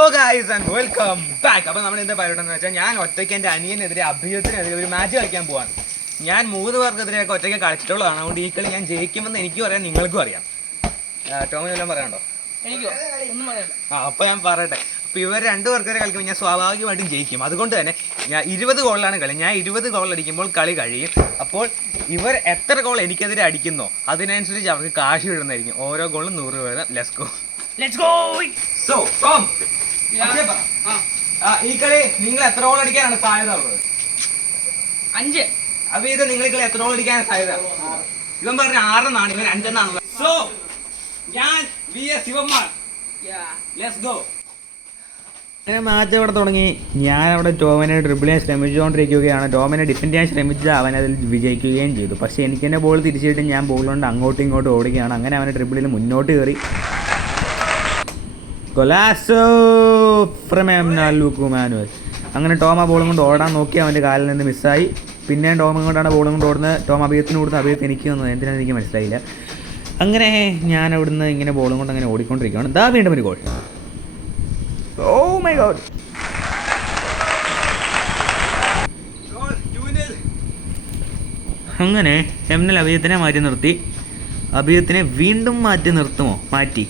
So guys and welcome back അപ്പോൾ നമ്മൾ എന്താ പറയുന്നത് വെച്ചാൽ ഞാൻ ഒറ്റയ്ക്ക് എന്റെ അനിയനെതിരെ അഭിയത്തിനെതിരെ ഒരു മാച്ച് കളിക്കാൻ പോവാണ്. ഞാൻ മൂന്ന് പേർക്കെതിരെയൊക്കെ ഒറ്റയ്ക്ക് കളിച്ചിട്ടുള്ളതാണ്. അതുകൊണ്ട് ഈ കളി ഞാൻ ജയിക്കുമെന്ന് എനിക്കും അറിയാം നിങ്ങൾക്കും അറിയാം. ടോമിന് എല്ലാം പറയാനുണ്ടോ? ആ അപ്പോൾ ഞാൻ പറയട്ടെ. അപ്പോൾ ഇവർ രണ്ട് പേർക്കെതിരെ കളിക്കുമ്പോൾ ഞാൻ സ്വാഭാവികമായിട്ടും ജയിക്കും. അതുകൊണ്ട് തന്നെ ഞാൻ ഇരുപത് ഗോളിലാണ് കളി. ഞാൻ ഇരുപത് ഗോൾ അടിക്കുമ്പോൾ കളി കഴിയും. അപ്പോൾ ഇവർ എത്ര ഗോൾ എനിക്കെതിരെ അടിക്കുന്നോ അതിനനുസരിച്ച് അവർക്ക് കാശ് വിടുന്നതായിരിക്കും ഓരോ ഗോളും നൂറ് രൂപ ലെസ്കോ ടോം അക്ഷയ് പറ. ആ, ഈ കളി നിങ്ങൾ എത്ര ഗോൾ അടിക്കാനാണ് സാധ്യത ഉള്ളത്? അഞ്ച്. അപ്പൊ ഇത് നിങ്ങൾ ഈ കളി എത്ര ഗോൾ അടിക്കാനാണ് സാധ്യത? ഇവൻ പറഞ്ഞ ആറെന്നാണ് ഇവൻ അഞ്ചെന്നാണ് സോ ഞാൻ വി എസ് ശിവന്മാർ ലെറ്റ്സ് ഗോ അങ്ങനെ മാച്ച് അവിടെ തുടങ്ങി. ഞാൻ അവിടെ ടോമിനെ ഡ്രിബിൾ ചെയ്യാൻ ശ്രമിച്ചുകൊണ്ടിരിക്കുകയാണ്. ടോമിനെ ഡിഫൻഡ് ചെയ്യാൻ ശ്രമിച്ചത് അവൻ അതിൽ വിജയിക്കുകയും ചെയ്തു. പക്ഷേ എനിക്ക് എന്റെ ബോൾ തിരിച്ചിട്ട് ഞാൻ ബോൾ കൊണ്ട് അങ്ങോട്ടും ഇങ്ങോട്ടും ഓടുകയാണ്. അങ്ങനെ അവനെ ഡ്രിബിളിൽ മുന്നോട്ട് കയറി. Colaso Manuel. അങ്ങനെ ടോമ ആ ബോളും കൊണ്ട് ഓടാൻ നോക്കി അവന്റെ കാലിൽ നിന്ന് മിസ്സായി. പിന്നെ ടോമും കൊണ്ടാണ് ബോളും കൊണ്ട് ഓടുന്നത്. ടോം അഭിയത്തിന് കൊടുത്ത് അഭിയത്ത് എനിക്ക് വന്നത് എന്തിനാണെന്ന് എനിക്ക് മനസ്സിലായില്ല. അങ്ങനെ ഞാൻ അവിടുന്ന് ഇങ്ങനെ ബോളും കൊണ്ട് അങ്ങനെ ഓടിക്കൊണ്ടിരിക്കുകയാണ്. ദാ വീണ്ടും ഒരു ഗോൾ. ഓ മൈ ഗോഡ് അങ്ങനെ എംനൽ അഭിയത്തിനെ മാറ്റി നിർത്തി. അഭിയത്തിനെ വീണ്ടും മാറ്റി നിർത്തുമോ? മാറ്റി.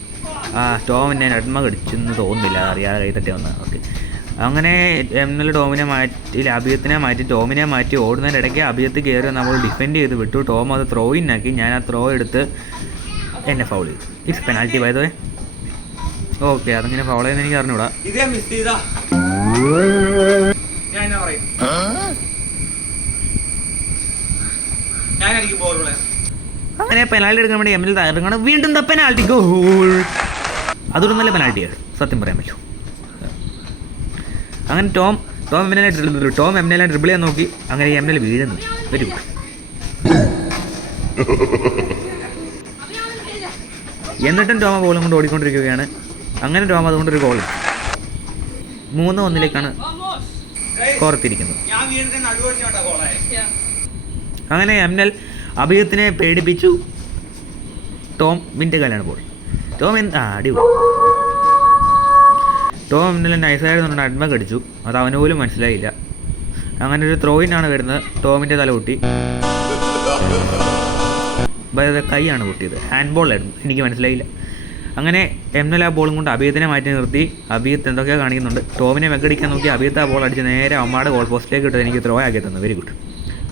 ആ ടോമിനെ നന്മ കടിച്ചെന്ന് തോന്നുന്നില്ല. അറിയാതെ കൈ തട്ടി വന്നത്. ഓക്കെ. അങ്ങനെ എംനൽ ടോമിനെ മാറ്റി അഭിയത്തിനെ മാറ്റി ടോമിനെ മാറ്റി ഓടുന്നതിന്റെ ഇടയ്ക്ക് അഭിയത്ത് കയറി നമ്മൾ ഡിഫെൻഡ് ചെയ്ത് വിട്ടു. ടോം അത് ത്രോ ഇന്നാക്കി ഞാൻ ആ ത്രോ എടുത്ത് എന്നെ ഫൗൾ ചെയ്തു. ഇറ്റ്സ് പെനാൽറ്റി പോയതോ ഓക്കെ അതങ്ങനെ ഫൗൾ ചെയ്യുന്ന എനിക്ക് അറിഞ്ഞൂടാ. ഇതേ മിസ് ചെയ്താ. ഞാൻ എന്നാ പറയും? ഞാനായിരിക്കും ബോറുള്ളത് അങ്ങനെ പെനാൽറ്റി എടുക്കാൻ വേണ്ടി എമ്മിൽ ഇറങ്ങണം വീണ്ടും ദ പെനാൽറ്റി ഗോൾ അതൊരു നല്ല പെനാൽറ്റിയാണ് സത്യം പറയാൻ പറ്റൂ. അങ്ങനെ Tom Tom M L dribble Tom M L dribble ചെയ്യാൻ നോക്കി. അങ്ങനെ എം എൽ വീഴുന്നു. വരൂ എന്നിട്ടും ടോമ ബോളും കൊണ്ട് ഓടിക്കൊണ്ടിരിക്കുകയാണ്. അങ്ങനെ ടോം അതുകൊണ്ട് ഒരു ഗോൾ മൂന്ന് ഒന്നിലേക്കാണ് കോർത്തിരിക്കുന്നത് അങ്ങനെ എം എൽ അഭിയത്തിനെ പേടിപ്പിച്ചു. ടോം വിന്റെ കാലാണ് ബോൾ ടോം എന്ത്? ആ അടിപൊളി. ടോം ഇന്നലെ നൈസായിരുന്നു അഡ്മ കടിച്ചു. അത് അവന് പോലും മനസ്സിലായില്ല. അങ്ങനെ ഒരു ത്രോയിൻ ആണ് വരുന്നത് ടോമിന്റെ തല പൊട്ടി കൈയാണ് പൊട്ടിയത്. ഹാൻഡ് ബോളായിരുന്നു എനിക്ക് മനസ്സിലായില്ല. അങ്ങനെ എംനൽ ആ ബോളും കൊണ്ട് അഭിയത്തിനെ മാറ്റി നിർത്തി. അഭിയത്ത് എന്തൊക്കെയോ കാണിക്കുന്നുണ്ട്. ടോമിനെ വെക്കടിക്കാൻ നോക്കി അഭിയത്ത് ആ ബോൾ അടിച്ച് നേരെ അമ്മയുടെ ഗോൾ പോസ്റ്റിലേക്ക് ഇട്ട് എനിക്ക് ത്രോ ആക്കി തന്നു വെരി ഗുഡ്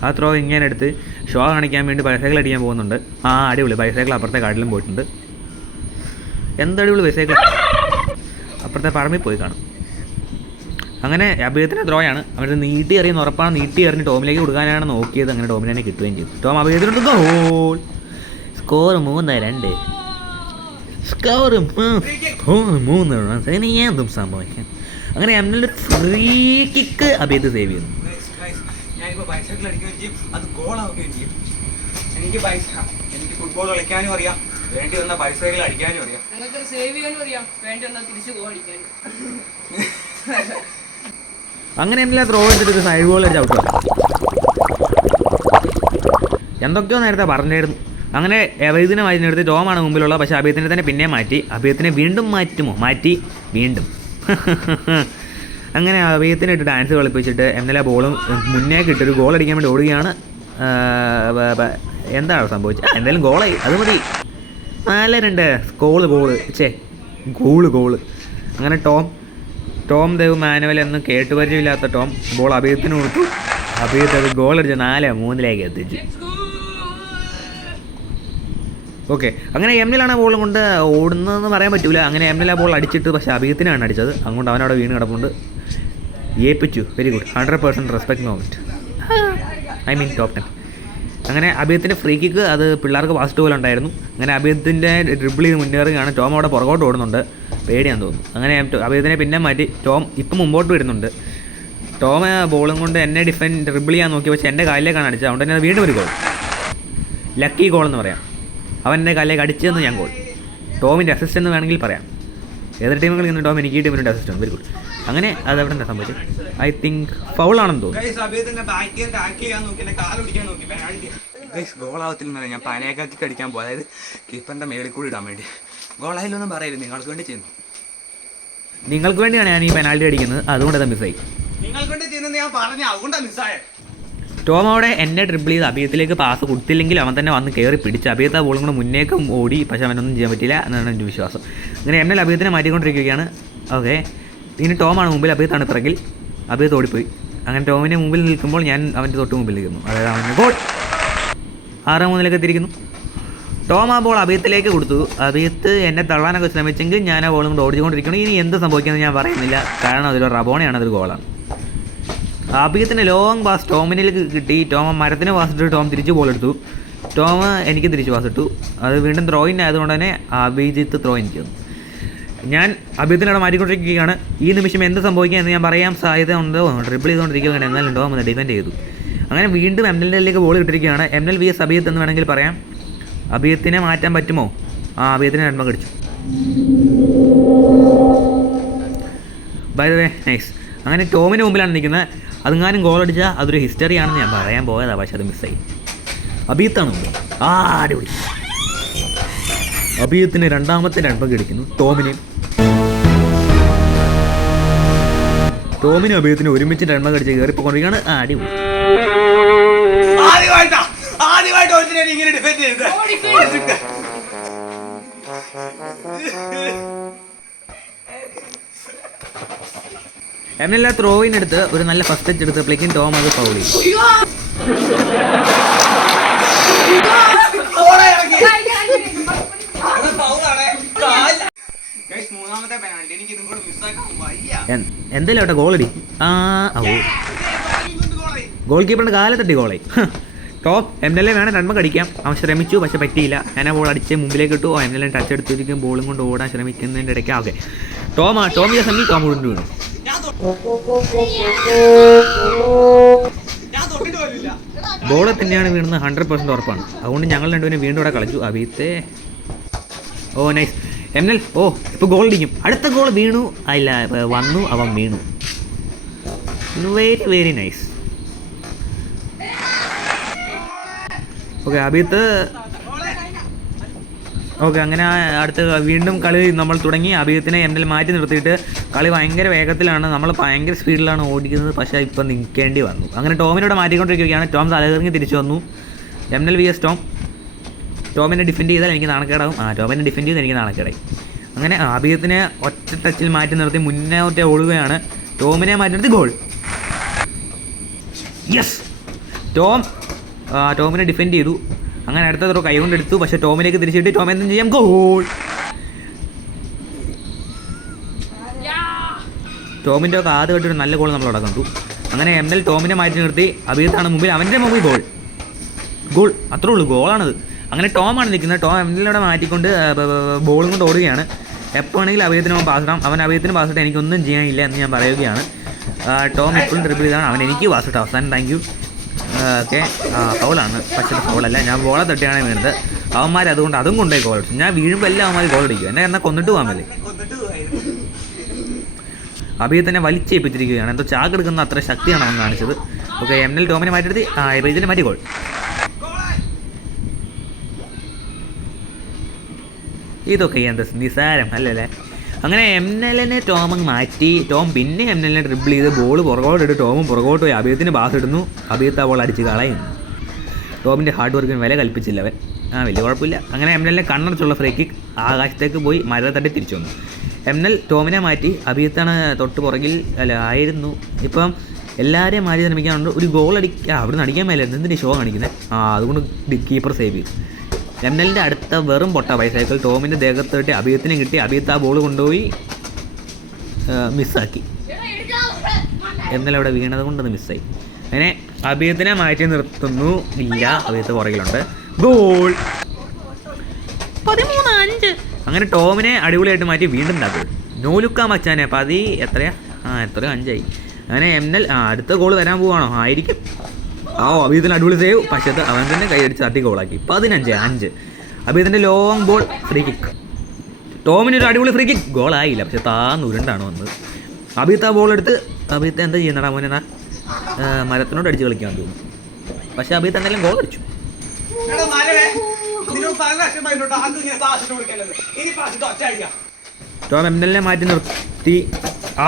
ആ ത്രോ ഇങ്ങനെ എടുത്ത് ഷോ കാണിക്കാൻ വേണ്ടി ബൈസൈക്കിൾ അടിക്കാൻ പോകുന്നുണ്ട്. ആ അടിപൊളി. ബൈസൈക്കിൾ അപ്പുറത്തെ കാട്ടിലും പോയിട്ടുണ്ട്. എന്തടിപൊളി ബൈസൈക്കിൾ അപ്പുറത്തെ പറമ്പിൽ പോയി കാണും. അങ്ങനെ അഭിയത്തിന്റെ ത്രോയാണ് അവരുടെ നീട്ടി എറിയുന്ന ഉറപ്പാണ്. നീട്ടി എറിഞ്ഞ് ടോമിലേക്ക് കൊടുക്കാനാണ് നോക്കിയത്. അങ്ങനെ ടോമിനെ കിട്ടുകയും ചെയ്തു. ടോം അഭിയത്തിനോട് ഗോൾ സ്കോർ മൂന്ന് രണ്ട്. സ്കോർ മൂന്ന്. ഇനി എന്തും സംഭവിക്കാം. അങ്ങനെ എമ്മിന്റെ ഫ്രീ കിക്ക് അഭിയത്ത് സേവ് ചെയ്യുന്നു. അത് ഗോളാവുകയും ചെയ്യും. എനിക്ക് എനിക്ക് ഫുട്ബോൾ കളിക്കാനും അറിയാം. വേണ്ടി വന്ന ബൈസൈക്കിൾ അടിക്കാനും അറിയാം. നിങ്ങൾക്ക് സേവ് ചെയ്യാനും അറിയാം. വേണ്ടി വന്നാൽ തിരിച്ചു അങ്ങനെ എല്ലാം ത്രോ എടുത്തിട്ട് സൈഡ് ബോൾ അടിച്ച് ഔട്ട് എന്തൊക്കെയോ നേരത്തെ പറഞ്ഞായിരുന്നു അങ്ങനെ അഭയത്തിനെ മാറ്റി എടുത്ത് ടോമാണ് മുമ്പിലുള്ള പക്ഷേ അഭയത്തിനെ തന്നെ പിന്നെ മാറ്റി. അഭയത്തിനെ വീണ്ടും മാറ്റുമോ? മാറ്റി വീണ്ടും. അങ്ങനെ അഭയത്തിനെ ഇട്ട് ഡാൻസ് കളിപ്പിച്ചിട്ട് എന്നലെ ബോളും മുന്നേ കിട്ടൊരു ഗോൾ അടിക്കാൻ വേണ്ടി ഓടുകയാണ് എന്താണ് സംഭവിച്ചത്? എന്തായാലും ഗോളായി അത് മതി. നാല് രണ്ട്. ഗോൾ ഗോൾ ചേ ഗോൾ ഗോൾ അങ്ങനെ ടോം ടോം ദേവ് മാനുവൽ എന്ന് കേട്ടുപരിചയമില്ലാത്ത ടോം ബോൾ അഭയത്തിന് കൊടുത്തു. അഭയത്ത് അത് ഗോൾ അടിച്ച് നാല് മൂന്നിലേക്ക് എത്തിച്ചു. ഓക്കെ അങ്ങനെ എം എമ്മിലാണ് ബോൾ കൊണ്ട് ഓടുന്നതെന്ന് പറയാൻ പറ്റൂല. അങ്ങനെ എം ആ ബോൾ അടിച്ചിട്ട് പക്ഷേ അഭിയത്തിനാണ് അടിച്ചത്. അതുകൊണ്ട് അവനവിടെ വീണ് കിടപ്പുണ്ട്. ഏൽപ്പിച്ചു. Very good hundred percent respect moment I mean top ten അങ്ങനെ അഭിയത്തിന്റെ ഫ്രീ കിക്ക് അത് പിള്ളേർക്ക് ഫാസ്റ്റ് പോലെ ഉണ്ടായിരുന്നു. അങ്ങനെ അഭിയത്തിന്റെ ഡ്രിബിൾ ചെയ്ത് മുന്നേറുകയാണ് ടോം അവിടെ പുറകോട്ട് ഓടുന്നുണ്ട്. പേടിയാന്ന് തോന്നുന്നു. അങ്ങനെ അഭിയത്തിനെ പിന്നെ മാറ്റി ടോം ഇപ്പം മുമ്പോട്ട് വരുന്നുണ്ട്. ടോം ബോളും കൊണ്ട് എന്നെ ഡിഫൻഡ് ഡ്രിബിൾ ചെയ്യാൻ നോക്കി. പക്ഷേ എന്റെ കാലിലേക്കാണ് അടിച്ചത്. അതുകൊണ്ട് തന്നെ വീണ്ടും ഒരു ഗോൾ ലക്കി ഗോൾ എന്ന് പറയാം. അവൻ എന്റെ കാലിലേക്ക് അടിച്ചതെന്ന് ഞാൻ ഗോൾ ടോമിന്റെ അസിസ്റ്റ് എന്ന് വേണമെങ്കിൽ പറയാം. ഏതൊരു ടീമുകളിൽ നിന്ന് ടോം എനിക്ക് ടീമിന്റെ അസിസ്റ്റന്റ് വെരി ഗുഡ്. അങ്ങനെ അത് അവിടെ എന്താ സംഭവിച്ചത് ഐ തിങ്ക് ഫൗളാണെന്ന് തോന്നുന്നു. ഗോളാവത്തിൽ ഞാൻ പനയക്കാക്കി കടിക്കാൻ പോയത് അതായത് കീപ്പറിന്റെ മേളിൽ കൂടി ഇടാൻ വേണ്ടി. ഗോളായില്ലൊന്നും പറയില്ല നിങ്ങൾക്ക് വേണ്ടി ചെയ്യുന്നു. നിങ്ങൾക്ക് വേണ്ടിയാണ് ഞാൻ ഈ പെനാൾട്ടി അടിക്കുന്നത്. അതുകൊണ്ട് അത് മിസ്സായി ടോം അവിടെ എന്നെ ട്രിപ്പിൾ ചെയ്ത് അഭിയത്തിലേക്ക് പാസ് കൊടുത്തില്ലെങ്കിൽ അവൻ തന്നെ വന്ന് കയറി പിടിച്ച് അഭിയത്ത് ആ ബോളും കൂടെ മുന്നേക്കും ഓടി. പക്ഷെ അവനൊന്നും ചെയ്യാൻ പറ്റില്ല എന്നാണ് എന്റെ വിശ്വാസം. അങ്ങനെ എന്നെ അഭിയത്തിനെ മാറ്റിക്കൊണ്ടിരിക്കുകയാണ്. ഓക്കെ ഇനി ടോമാണ് മുമ്പിൽ അഭിയത്താണ് പിറകിൽ. അഭിയത്ത് ഓടിപ്പോയി. അങ്ങനെ ടോമിനെ മുമ്പിൽ നിൽക്കുമ്പോൾ ഞാൻ അവന്റെ തൊട്ട് മുമ്പിൽ നിൽക്കുന്നു. അതായത് അവന്റെ ഗോൾ ആറ് മൂന്നിലേക്ക് എത്തിയിരിക്കുന്നു. ടോം ആ ബോൾ അഭിയത്തിലേക്ക് കൊടുത്തു. അഭിയത്ത് എന്നെ തള്ളാനൊക്കെ ശ്രമിച്ചെങ്കിൽ ഞാൻ ആ ബോളും കൊണ്ട് ഓടിച്ചുകൊണ്ടിരിക്കണം ഇനി എന്ത് സംഭവിക്കുമെന്ന് ഞാൻ പറയുന്നില്ല. കാരണം അതൊരു റബോണയാണ് അതൊരു ഗോളാണ് അഭിയത്തിന്റെ ലോങ് പാസ് ടോമിനിലേക്ക് കിട്ടി. ടോം മരത്തിന് പാസ് ഇട്ട് ടോം തിരിച്ച് ബോൾ എടുത്തു. ടോം എനിക്ക് തിരിച്ച് പാസ് ഇട്ടു. അത് വീണ്ടും ത്രോയിൻ ആയതുകൊണ്ട് തന്നെ അഭിജിത്ത് ത്രോയിൻ തന്നു ഞാൻ അഭിയത്തിനോട് മാറ്റിക്കൊണ്ടിരിക്കുകയാണ്. ഈ നിമിഷം എന്ത് സംഭവിക്കുക എന്ന് ഞാൻ പറയാൻ സാധ്യത ഉണ്ടോ? ട്രിപ്പിൾ ചെയ്തുകൊണ്ടിരിക്കുകയാണ് എന്നാലും ഉണ്ടോ എന്ന് ഡിപെൻഡ് ചെയ്തു. അങ്ങനെ വീണ്ടും എം എല്ലിലേക്ക് ബോൾ ഇട്ടിരിക്കുകയാണ്. M L V S Abhiyath എന്ന് വേണമെങ്കിൽ പറയാം. അഭിയത്തിനെ മാറ്റാൻ പറ്റുമോ? ആ അഭിയത്തിനെ നന്മ കടിച്ചു. ബൈ ദ വേ നൈസ് അങ്ങനെ ടോമിന് മുമ്പിലാണ് നിൽക്കുന്നത്. അതുങ്ങാനും ഗോൾ അടിച്ചാൽ അതൊരു ഹിസ്റ്ററിയാണെന്ന് ഞാൻ പറയാൻ പോയതാണ് പക്ഷെ അത് മിസ്സായി അഭിയത്താണ് ആ അടിപൊളി. അബീത്തിന് രണ്ടാമത്തെ രൺപക് പങ്കെടുക്കുന്നു ടോമിനെ. ടോമിനും അബീത്തിനും ഒരുമിച്ച് രൺപക് കടിച്ച് കയറിപ്പോയിക്കൊണ്ടിരിക്കുകയാണ്. ആ അടിപൊളി. ആദ്യമായിട്ടാ. ആദ്യമായിട്ട് ഒരുത്തിനെ ഇങ്ങനെ ഡിഫെൻഡ് ചെയ്തത്. എം എൽ ആ ത്രോയിനെടുത്ത് ഒരു നല്ല ഫസ്റ്റ് ടച്ച് എടുത്തപ്പോഴേക്കും ടോം അത് ഫൗൾ ചെയ്തു. എന്തായാലും അവിടെ ഗോളടി ആ ഓ. ഗോൾ കീപ്പറിന്റെ കാലത്തട്ടി തട്ടി ഗോളായി ടോപ്പ് എം എൽ എ വേണം രൺമ കടിക്കാം അവൻ ശ്രമിച്ചു പക്ഷെ പറ്റിയില്ല. ഞാൻ ആ ബോൾ അടിച്ച് മുമ്പിലേക്ക് ഇട്ടു. എം എൽ എ ടച്ച് എടുത്തിരിക്കും. ബോളും കൊണ്ട് ഓടാൻ ശ്രമിക്കുന്നതിന്റെ ഇടയ്ക്ക് ഓക്കെ ടോം ആ ടോം സമയം ടോം കൊണ്ട് വീണു ബോൾ തന്നെയാണ് വീണത് ഹൺഡ്രഡ് പെർസെന്റ് ഉറപ്പാണ്. അതുകൊണ്ട് ഞങ്ങൾ രണ്ടുപേരും വീണ്ടും ഇവിടെ കളിച്ചു. അവീത്തെ oh nice M L oh ഇപ്പോൾ ഗോൾ അടിക്കും. അടുത്ത ഗോൾ വീണു അല്ല വന്നു അവൻ വീണു. Very very nice okay Abhith okay അങ്ങനെ അടുത്ത വീണ്ടും കളി നമ്മൾ തുടങ്ങി. അഭിയത്തിനെ എം എൽ മാറ്റി നിർത്തിയിട്ട് കളി ഭയങ്കര വേഗത്തിലാണ്. നമ്മൾ ഭയങ്കര സ്പീഡിലാണ് ഓടിക്കുന്നത്. പക്ഷേ ഇപ്പം നിൽക്കേണ്ടി വന്നു. അങ്ങനെ ടോമിനോട് മാറ്റിക്കൊണ്ടിരിക്കുകയാണ്. ടോം തലകറിഞ്ഞ് തിരിച്ചു വന്നു. M L V S Tom. ടോമിനെ defend ചെയ്താൽ എനിക്ക് നാണക്കേടാവും ആ ടോമിനെ ഡിഫെൻഡ് ചെയ്താൽ എനിക്ക് നാണക്കേടായി. അങ്ങനെ അഭിയത്തിനെ ഒറ്റ ടച്ചിൽ മാറ്റി നിർത്തി മുന്നോട്ട് ഓടുകയാണ്. ടോമിനെ മാറ്റി നിർത്തി ഗോൾ. യെസ് ടോം ടോമിനെ ഡിഫെൻഡ് ചെയ്തു. അങ്ങനെ അടുത്ത ത്രോ കൈകൊണ്ട് എടുത്തു. പക്ഷേ ടോമിലേക്ക് തിരിച്ചിട്ട് ടോം എന്തും ചെയ്യാം. ഗോൾ. ടോമിന്റെ ഒക്കെ ആദ്യമായിട്ട് ഒരു നല്ല ഗോൾ നമ്മൾ അവിടെ കണ്ടു. അങ്ങനെ എം എൽ ടോമിനെ മാറ്റി നിർത്തി. അഭിയത്താണ് മുമ്പിൽ. അവന്റെ മുമ്പിൽ ഗോൾ. ഗോൾ. അത്രേ ഉള്ളൂ. ഗോളാണത്. അങ്ങനെ ടോം ആണ് നിൽക്കുന്നത്. ടോം എം എല്ലിലൂടെ മാറ്റിക്കൊണ്ട് ബോളും കൊണ്ട് ഓടുകയാണ്. എപ്പോൾ വേണമെങ്കിലും അഭയത്തിന് അവൻ ഇടാം. അവൻ അഭയത്തിന് പാസ് ഇട്ട് എനിക്കൊന്നും ചെയ്യാനില്ല എന്ന് ഞാൻ പറയുകയാണ്. ടോം എപ്പോഴും ട്രിപ്പിൾ ചെയ്താണ് അവൻ എനിക്ക് പാസ് ഇട്ട് അവസാനം. താങ്ക് യു ഓക്കെ ഫൗളാണ് പക്ഷേ ഫൗളല്ല ഞാൻ ബോളെ തട്ടിയാണ് വീണത്. അവന്മാർ അതുകൊണ്ട് അതും കൊണ്ടുപോയി ഗോൾ അടിച്ചു. ഞാൻ വീഴുമ്പോൾ എല്ലാം അവന്മാർ ഗോൾ അടിക്കും. എന്നെ എന്നാൽ കൊന്നിട്ട് പോകാൻ മതി അഭിയെ തന്നെ വലിച്ചേപ്പിച്ചിരിക്കുകയാണ് എന്തോ ചാക്കെടുക്കുന്ന അത്ര ശക്തിയാണ് അവൻ കാണിച്ചത്. ഓക്കെ എം എൽ ടോമിനെ മാറ്റിയെടുത്തി. ആ മാറ്റി ഗോൾ ഇതൊക്കെ എന്താ നിസാരം അല്ലല്ലേ? അങ്ങനെ എം എല്ലിനെ ടോം അങ്ങ് മാറ്റി. ടോം പിന്നെ എം എല്ലിനെ ഡ്രിബിൾ ചെയ്ത് ബോൾ പുറകോട്ട് ഇട്ട് ടോമും പുറകോട്ട് പോയി അഭിയത്തിന് പാസ് ഇടുന്നു. അഭിയത്ത് ആ ബോൾ അടിച്ച് കളയുന്നു. ടോമിന്റെ ഹാർഡ് വർക്കിന് വില കൽപ്പിച്ചില്ല അവൻ. ആ വലിയ കുഴപ്പമില്ല. അങ്ങനെ എം എല്ലിനെ കണ്ണടച്ചുള്ള ഫ്രീ കിക്ക് ആകാശത്തേക്ക് പോയി മര തട്ടി തിരിച്ചു വന്നു. എം എൽ ടോമിനെ മാറ്റി. അഭിയത്താണ് തൊട്ട് പുറകിൽ അല്ല ആയിരുന്നു. ഇപ്പം എല്ലാവരെയും മാറ്റി നിർമ്മിക്കാനുണ്ട്. ഒരു ഗോൾ അടിക്കുക അവിടെ നിന്ന് അടിക്കാൻ മേലായിരുന്നു. എന്തിന്റെ ഷോ കാണിക്കുന്നത് ആ അതുകൊണ്ട് കീപ്പർ സേവ് ചെയ്തു. എം അടുത്ത വെറും പൊട്ട ബൈസൈക്കിൾ ടോമിന്റെ ദേഹത്ത് തട്ടി അഭിയത്തിന് കിട്ടി. അഭിയത്ത് ആ ബോൾ കൊണ്ടുപോയി മിസ്സാക്കി എൽ അവിടെ വീണത് കൊണ്ടത് മിസ്സായി അങ്ങനെ അഭിയത്തിനെ മാറ്റി നിർത്തുന്നു. ഇല്ല അഭിയത്ത് പുറകിലുണ്ട്. ഗോൾ. പതിമൂന്ന് അഞ്ച്. അങ്ങനെ ടോമിനെ അടിപൊളിയായിട്ട് മാറ്റി വീണ്ടും ഉണ്ടാക്കി നോലുക്ക മച്ചാനെ പതി എത്രയാ? ആ എത്രയോ? അഞ്ചായി. അങ്ങനെ എം എൽ അടുത്ത ഗോൾ വരാൻ പോവാണോ? ആയിരിക്കും. ആ അഭിയത്തിന് അടിപൊളി സേവ് പക്ഷേ അത് അവൻ തന്നെ കൈയടിച്ച് തട്ടി ഗോളാക്കി പതിനഞ്ച് അഞ്ച്. അഭിയത്തിന്റെ ലോങ് ബോൾ ഫ്രീ കിക്ക് ടോമിന് ഒരു അടിപൊളി ഫ്രീ കിക്ക് ഗോളായില്ല പക്ഷെ താന്ന് ഉരുണ്ടാണ് വന്നത്. അഭിയത്ത് ആ ബോൾ എടുത്ത് അഭിയത്ത് എന്താ ചെയ്യുന്നടാ മോനെ മരത്തിനോട് അടിച്ച് കളിക്കാൻ തോന്നുന്നു. പക്ഷെ അഭിയത്ത് എന്തെങ്കിലും ഗോൾ അടിച്ചു. ടോം എം എൽ എ മാറ്റി നിർത്തി. നിർത്തി ആ,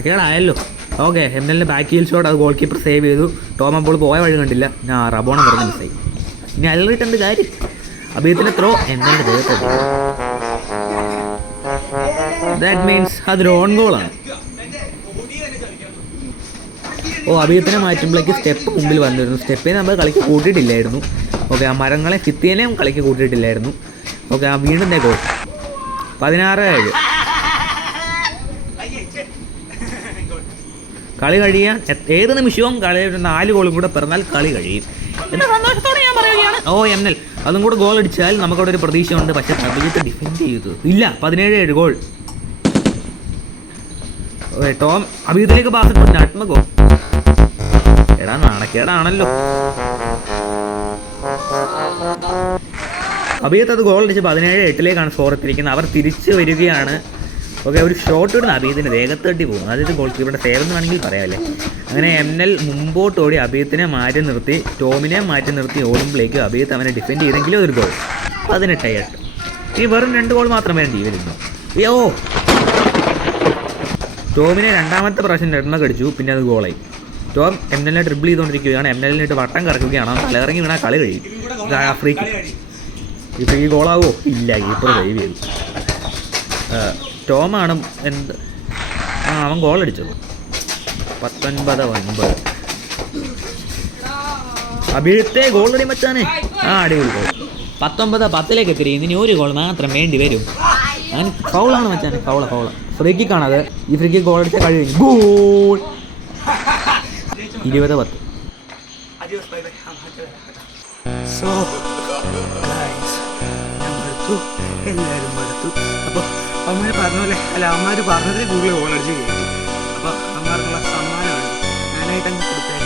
അടിപൊളി. നാണക്കേടായല്ലോ ഓക്കെ എംഎല്ലിന്റെ ബാക്ക് ഹീൽ ഷോട്ട് അത് ഗോൾ കീപ്പർ സേവ് ചെയ്തു. ടോം അപ്പോൾ പോയ വഴി കണ്ടില്ല. ഞാൻ റബോണം പറഞ്ഞ മിസ്സായി ഇനി അലറിയിട്ട് എന്ത് കാര്യം? അഭിയത്തിന്റെ ത്രോ എംഎല്ലിന്റെ ദേഹത്ത് ദാറ്റ് മീൻസ് അതൊരു ഓൺ ഗോളാണ് ഓ അഭിയത്തിനെ മാറ്റുമ്പോഴേക്ക് സ്റ്റെപ്പ് മുമ്പിൽ വന്നിരുന്നു. സ്റ്റെപ്പിനെ നമ്മൾ കളിക്ക് കൂട്ടിയിട്ടില്ലായിരുന്നു. ഓക്കെ ആ മരങ്ങളെ ഫിത്തിയനെയും കളിക്ക് കൂട്ടിയിട്ടില്ലായിരുന്നു. ഓക്കെ ആ വീണ്ടും ഗോൾ പതിനാറ് ഏഴ്. കളി കഴിയാൻ ഏത് നിമിഷവും കളി നാല് ഗോളും കൂടെ പിറന്നാൽ കളി കഴിയും. എന്ന സന്തോഷത്തോടെ ഞാൻ പറയുകയാണ്. Oh M L. അതും കൂടെ ഗോൾ അടിച്ചാൽ നമുക്കവിടെ ഒരു പ്രതീക്ഷയുണ്ട്. പക്ഷെ അഭിജിത്ത് ഡിഫെൻഡ് ചെയ്തു ഇല്ല പതിനേഴ് ഏഴ് ഗോൾ ടോം അഭിജിത്തിലേക്ക് പാസ് ഗോൾ എടാ നാണക്കേടാണല്ലോ. അഭിജിത്ത് അത് ഗോൾ അടിച്ച് പതിനേഴ് എട്ടിലേക്കാണ് സ്കോർ എത്തിയിരിക്കുന്നത്. അവർ തിരിച്ചു വരികയാണ്. ഓക്കെ ഒരു ഷോട്ട് ഇടുന്ന ദേഹത്ത് തട്ടി പോകും അതായത് ഗോൾ കീപ്പറുടെ സേവ് എന്ന് വേണമെങ്കിൽ പറയാമല്ലേ അങ്ങനെ എം എൽ മുമ്പോട്ട് ഓടി അഭിയത്തിനെ മാറ്റി നിർത്തി ടോമിനെ മാറ്റി നിർത്തി ഓടുമ്പോഴേക്ക് അഭിയത്ത് അവനെ ഡിഫെൻഡ് ചെയ്തെങ്കിലും ഒരു ഗോൾ പതിനെട്ട് എട്ട് ഈ വെറും രണ്ട് ഗോൾ മാത്രമേ ടീം വരുന്നു യോ! ടോമിനെ രണ്ടാമത്തെ പ്രാവശ്യം നെഡ്മ കടിച്ചു പിന്നെ അത് ഗോളായി ടോം എം എല്ലിനെ ട്രിബിൾ ചെയ്തുകൊണ്ടിരിക്കുകയാണ്. എം എല്ലിനിട്ട് വട്ടം കറക്കുകയാണ്. തലയിറങ്ങി വീണാൽ കളി കഴിയും. ഫ്രീ ഈ ഫ്രീ ഗോളാവോ ഇല്ല കീപ്പർ ദൈവം ചെയ്തു. ടോമാണ് എന്ത്? ആ അവൻ ഗോൾ അടിച്ചത്. പത്തൊൻപത് ഒൻപത്. അഭിഴുത്തെ ഗോൾ അടി മച്ചാനെ. ആ അടിപൊളി ഗോൾ പത്തൊമ്പത് പത്തിലേക്ക് എത്തി ഇനി ഒരു ഗോൾ മാത്രം വേണ്ടി വരും. അങ്ങനെ ഫൗളാണ് മച്ചാനെ. ഫൗള ഫൗള ഫ്രീ കിക്കാണത് ഈ ഫ്രീ കിക്ക് ഗോൾ അടിച്ച കഴിയും. ഗോൾ ഇരുപത് പത്ത്. സോ എല്ലാവരും മടുത്തു. അപ്പോൾ അവന്മാർ പറഞ്ഞ പോലെ അല്ല അവന്മാർ പറഞ്ഞതിൽ കൂടുതൽ ഗോളടിച്ച് കയറ്റി അപ്പോൾ അമ്മമാർക്കുള്ള സമ്മാനമാണ്. ഞാനായിട്ട് അങ്ങ് കൊടുത്തേക്കാം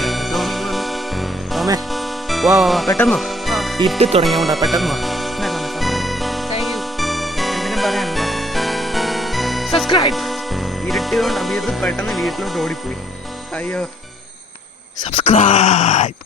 ഓമേ വാ വാ, പെട്ടെന്ന് ഇട്ടി തുടങ്ങിയോണ്ടാ പെട്ടെന്ന് വാ. സബ്സ്ക്രൈബ് ഇരുട്ടിയോണ്ട് അഭിയത്ത് പെട്ടെന്ന് വീട്ടിലോട്ട് ഓടിപ്പോയി. അയ്യോ. സബ്സ്ക്രൈബ്